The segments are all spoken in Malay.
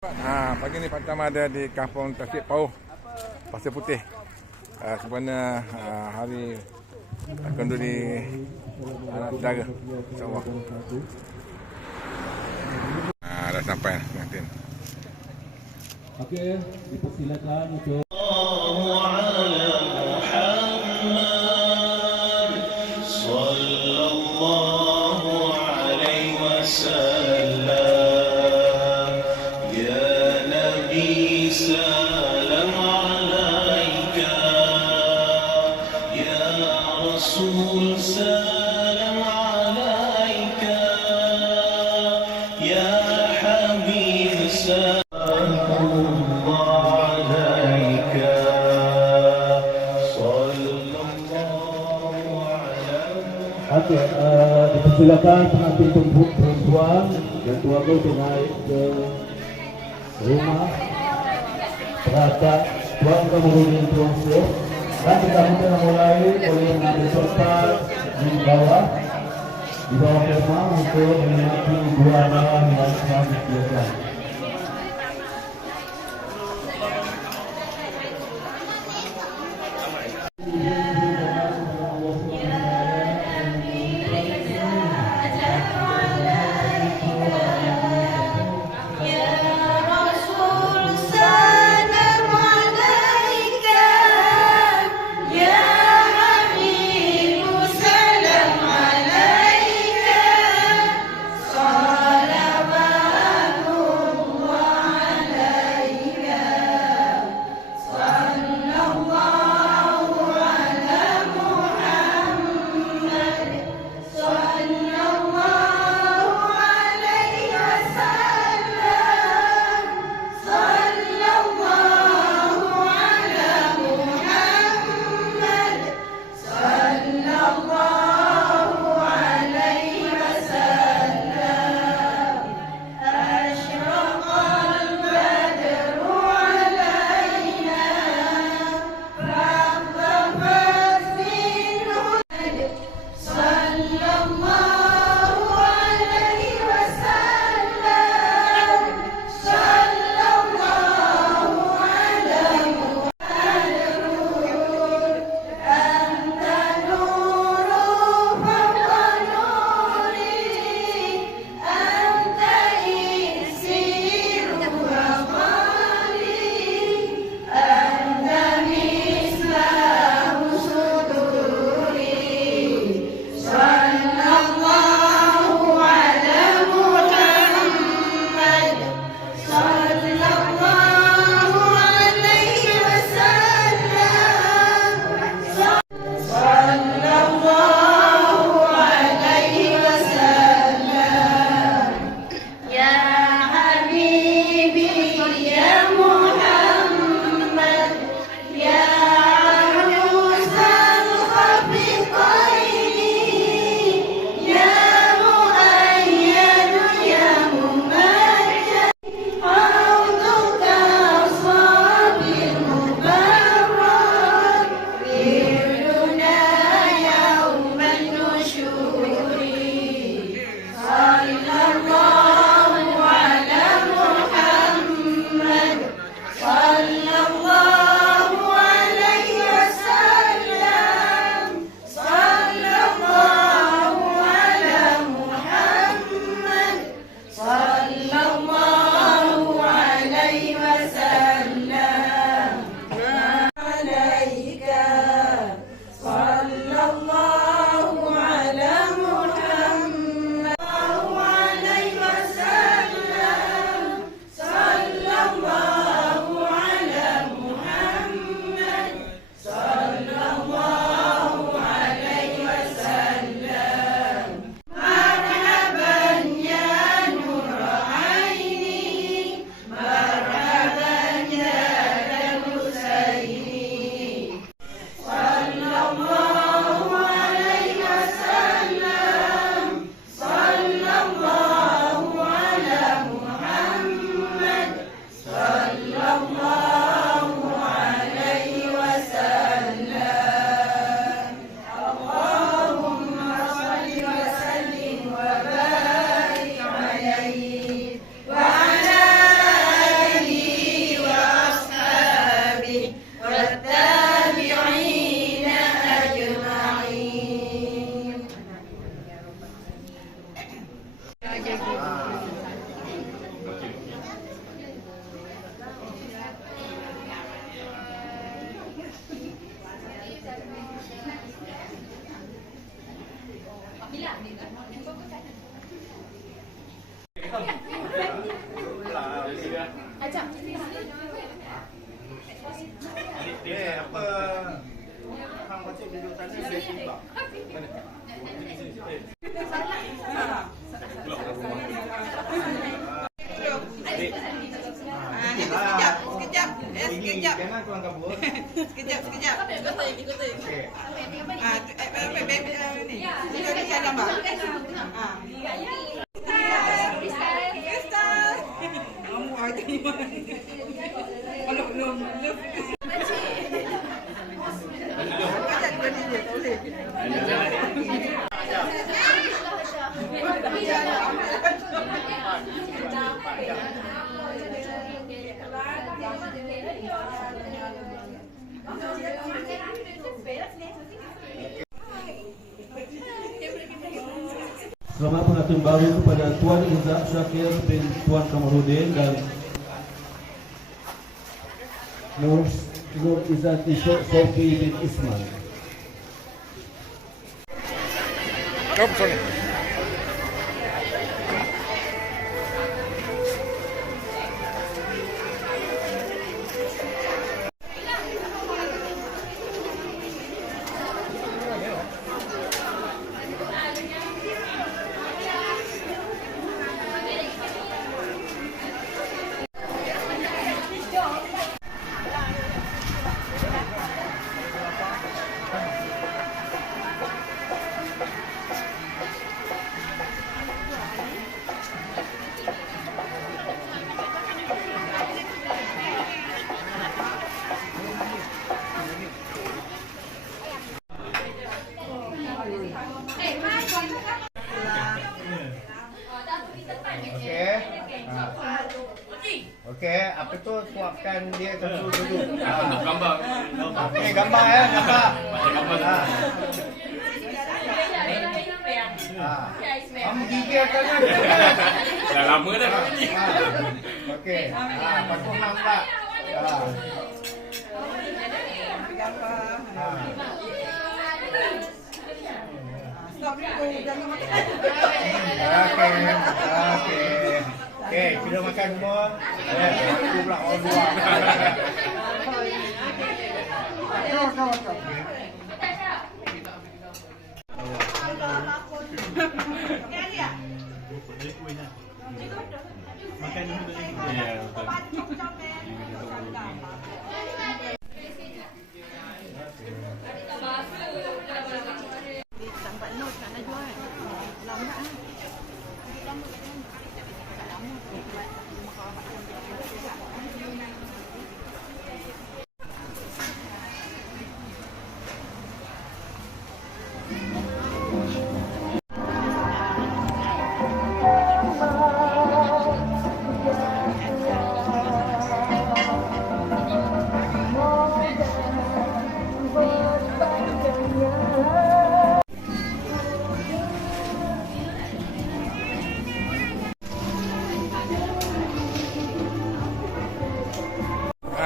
Pagi ni Pak Tam ada di Kampung Tasik Pauh, Pasir Putih. Sebenarnya hari kenduri anak saudara, insyaAllah. Dah sampai pengantin. Okey, dipersilakan untuk dipersilakan pengantin perempuan dan keluarga untuk naik ke rumah terhadap keluarga mengundi terusuk, dan kita mulai oleh mengambil tempat di bawah kemah untuk menikmati buana yang telah disediakan. Apa Hang Pakcik duduk sana saya timbang. Sekejap. Jangan keluar kabur. Sekejap. Ikutin. Okey. Ni. Kita jalan bang. Kristal. Kamu ada ni. Belum. Selamat pengantin baru kepada Tuan Izzat Syakir bin Tuan Kamarudin dan Nur Izzati Sofi bin Ismail. Sorry. Okey, apa tu suapkan dia dulu. Gambar. Okey, gambar ya, gambar. Kamu gigi akan Dah lama dah. okey. Patut nampak. Stop dulu, jangan makan. Okey, kita makan semua. Aku pula orang luar. Makan dulu. Ya, betul. Sampai Nur nak jual. Lambat ah.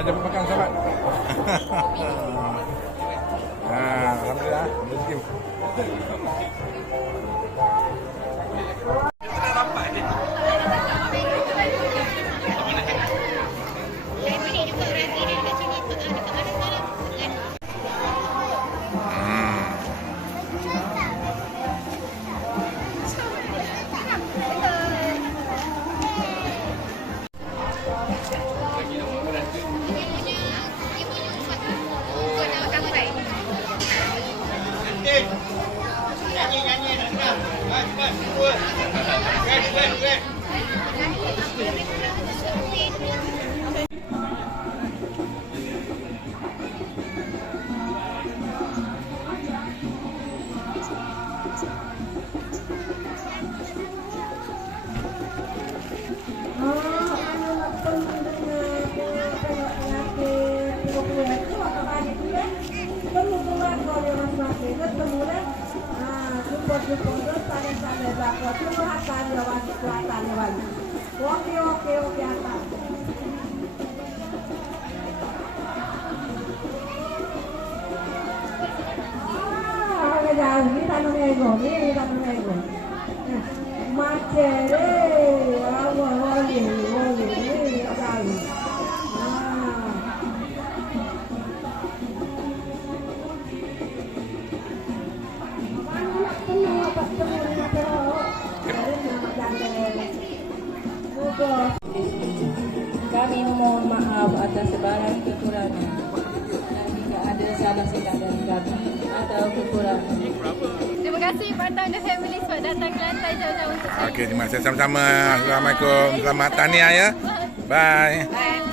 Jom makan sahabat. Alhamdulillah. Rezeki. Oke, atas. Ini tanam ego. Macere. kami memohon maaf atas segala kekurangan dan jika ada salah silap dari kami atau kekurangan. Terima kasih Pak Tan dan family sebab datang Kelantan jauh-jauh untuk Okey, terima kasih sama-sama. Assalamualaikum. Selamat tahniah ya. Bye. Bye.